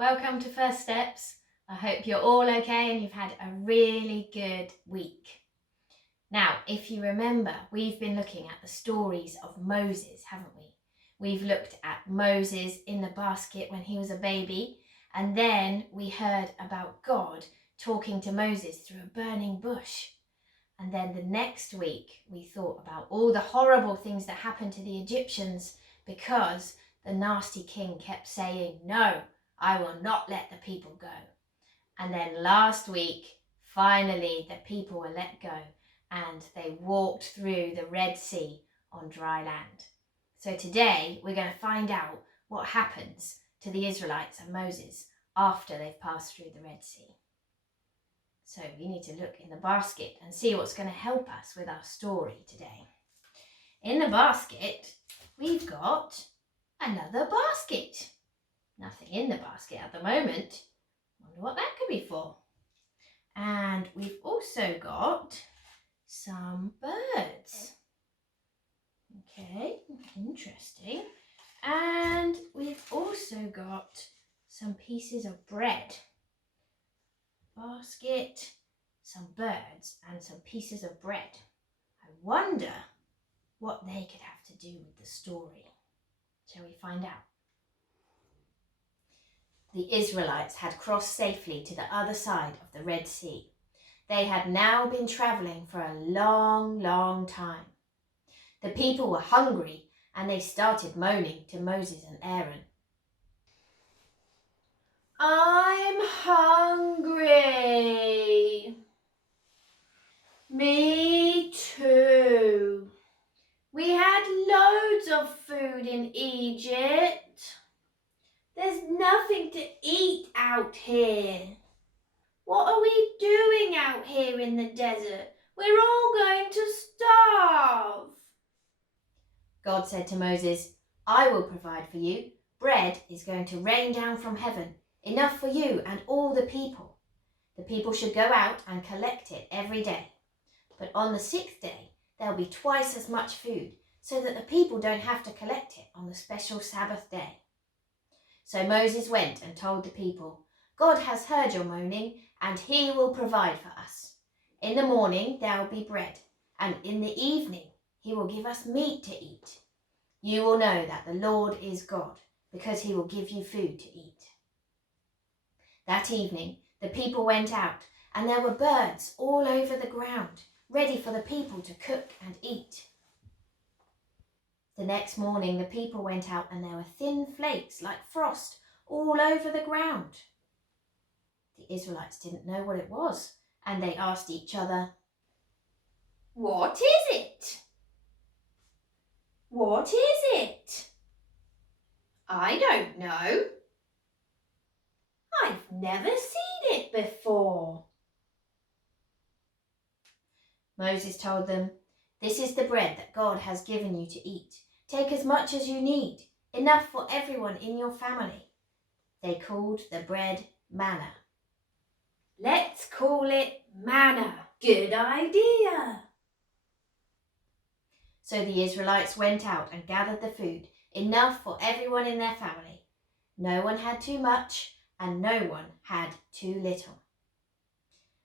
Welcome to First Steps. I hope you're all okay and you've had a really good week. Now, if you remember, we've been looking at the stories of Moses, haven't we? We've looked at Moses in the basket when he was a baby, and then we heard about God talking to Moses through a burning bush. And then the next week, we thought about all the horrible things that happened to the Egyptians because the nasty king kept saying, "No, I will not let the people go." And then last week, finally, the people were let go and they walked through the Red Sea on dry land. So today, we're going to find out what happens to the Israelites and Moses after they've passed through the Red Sea. So we need to look in the basket and see what's going to help us with our story today. In the basket, we've got another basket. Nothing in the basket at the moment. Wonder what that could be for. And we've also got some birds. Okay, interesting. And we've also got some pieces of bread. Basket, some birds, and some pieces of bread. I wonder what they could have to do with the story. Shall we find out? The Israelites had crossed safely to the other side of the Red Sea. They had now been travelling for a long, long time. The people were hungry and they started moaning to Moses and Aaron. "I'm hungry." "Me too. We had loads of food in Egypt. There's nothing to eat out here. What are we doing out here in the desert? We're all going to starve." God said to Moses, "I will provide for you. Bread is going to rain down from heaven, enough for you and all the people. The people should go out and collect it every day. But on the sixth day, there'll be twice as much food, so that the people don't have to collect it on the special Sabbath day." So Moses went and told the people, "God has heard your moaning, and he will provide for us. In the morning there will be bread, and in the evening he will give us meat to eat. You will know that the Lord is God, because he will give you food to eat." That evening, the people went out, and there were birds all over the ground, ready for the people to cook and eat. The next morning, the people went out, and there were thin flakes like frost all over the ground. The Israelites didn't know what it was, and they asked each other, "What is it? What is it?" "I don't know. I've never seen it before." Moses told them, "This is the bread that God has given you to eat. Take as much as you need, enough for everyone in your family." They called the bread manna. "Let's call it manna. Good idea." So the Israelites went out and gathered the food, enough for everyone in their family. No one had too much, and no one had too little.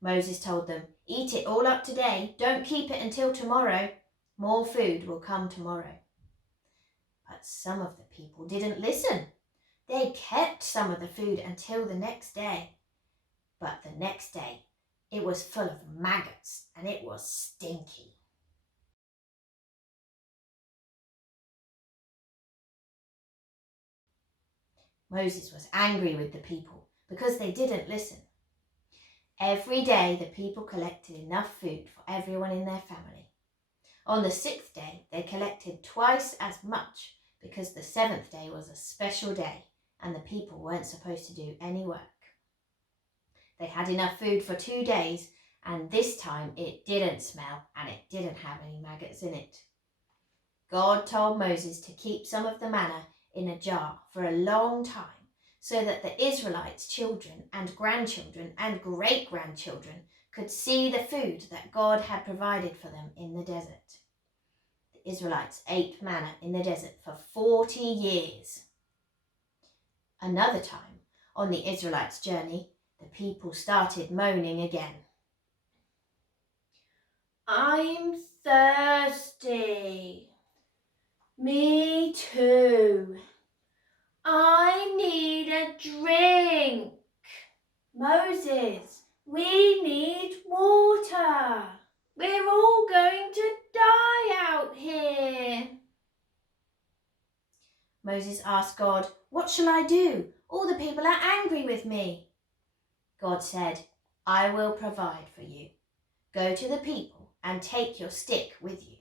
Moses told them, "Eat it all up today. Don't keep it until tomorrow. More food will come tomorrow." But some of the people didn't listen. They kept some of the food until the next day. But the next day, it was full of maggots and it was stinky. Moses was angry with the people because they didn't listen. Every day, the people collected enough food for everyone in their family. On the sixth day, they collected twice as much because the seventh day was a special day and the people weren't supposed to do any work. They had enough food for 2 days, and this time it didn't smell and it didn't have any maggots in it. God told Moses to keep some of the manna in a jar for a long time so that the Israelites' children and grandchildren and great-grandchildren could see the food that God had provided for them in the desert. The Israelites ate manna in the desert for 40 years. Another time, On the Israelites' journey, the people started moaning again. I'm thirsty. Me too. I need a drink. Moses, we need water. We're all going to die out here. Moses asked God, what shall I do? All the people are angry with me. God said, I will provide for you. Go to the people and take your stick with you.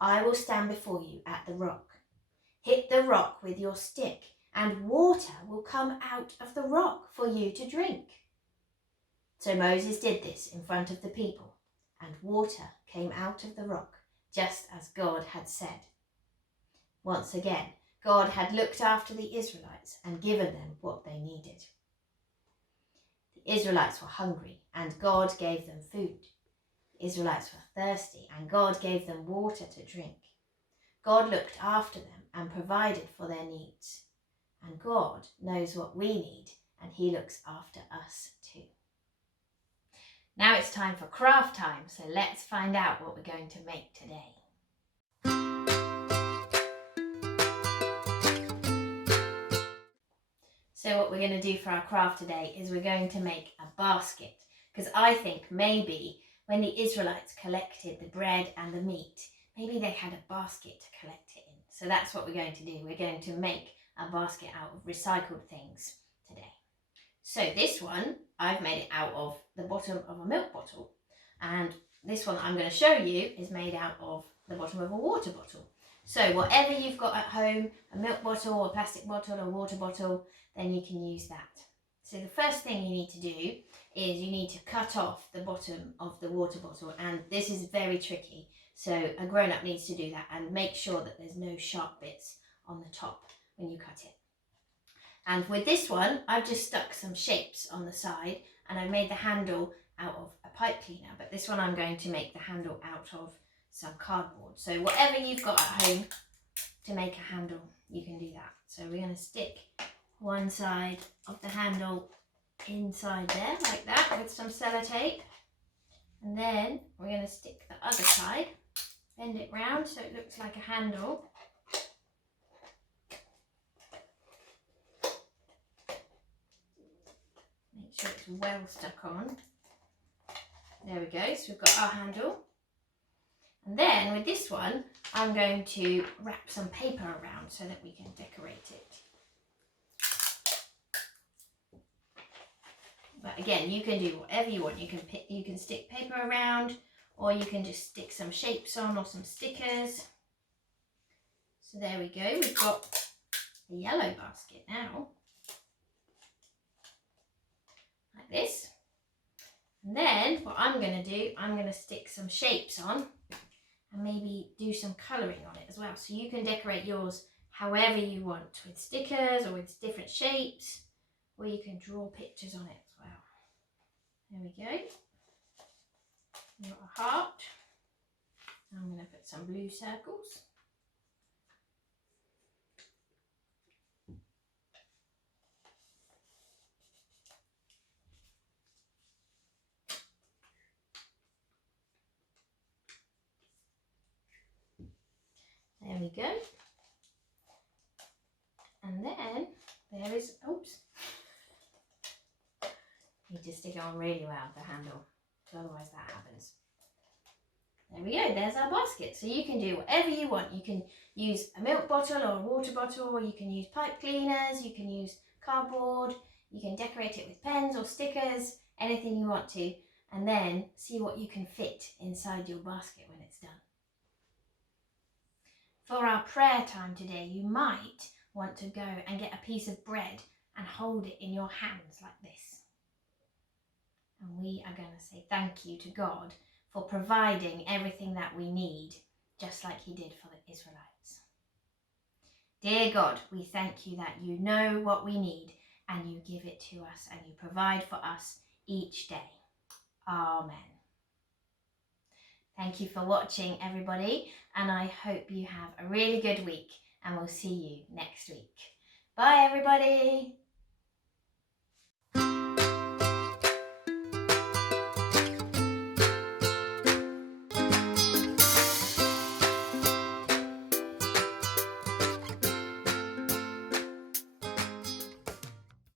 I will stand before you at the rock. Hit the rock with your stick, and water will come out of the rock for you to drink. So Moses did this in front of the people, and water came out of the rock, just as God had said. Once again, God had looked after the Israelites and given them what they needed. The Israelites were hungry, and God gave them food. The Israelites were thirsty, and God gave them water to drink. God looked after them and provided for their needs. And God knows what we need, and he looks after us too. Now it's time for craft time, so let's find out what we're going to make today. So what we're going to do for our craft today is we're going to make a basket, because I think maybe when the Israelites collected the bread and the meat, maybe they had a basket to collect it in. So that's what we're going to do. We're going to make a basket out of recycled things today. So this one, I've made it out of the bottom of a milk bottle. And this one I'm going to show you is made out of the bottom of a water bottle. So whatever you've got at home, a milk bottle, a plastic bottle, a water bottle, then you can use that. So the first thing you need to do is you need to cut off the bottom of the water bottle, and this is very tricky. So a grown-up needs to do that and make sure that there's no sharp bits on the top when you cut it. And with this one, I've just stuck some shapes on the side, and I've made the handle out of a pipe cleaner, but this one I'm going to make the handle out of some cardboard. So whatever you've got at home to make a handle, you can do that. So we're going to stick one side of the handle inside there like that with some sellotape, and then we're going to stick the other side, bend it round so it looks like a handle. Make sure it's well stuck on. There we go, so we've got our handle. And then with this one, I'm going to wrap some paper around so that we can decorate it. But again, you can do whatever you want. You can stick paper around, or you can just stick some shapes on or some stickers. So there we go, we've got a yellow basket now. Like this. And then what I'm going to do, I'm going to stick some shapes on and maybe do some colouring on it as well. So you can decorate yours however you want, with stickers or with different shapes, or you can draw pictures on it as well. There we go. We've got a heart. I'm going to put some blue circles. There we go. And then there is, oops. You need to stick it on really well, the handle, so otherwise that happens. There we go, there's our basket. So you can do whatever you want. You can use a milk bottle or a water bottle, or you can use pipe cleaners, you can use cardboard, you can decorate it with pens or stickers, anything you want to, and then see what you can fit inside your basket when it's done. For our prayer time today, you might want to go and get a piece of bread and hold it in your hands like this. And we are going to say thank you to God for providing everything that we need, just like he did for the Israelites. Dear God, we thank you that you know what we need and you give it to us and you provide for us each day. Amen. Thank you for watching, everybody, and I hope you have a really good week, and we'll see you next week. Bye, everybody.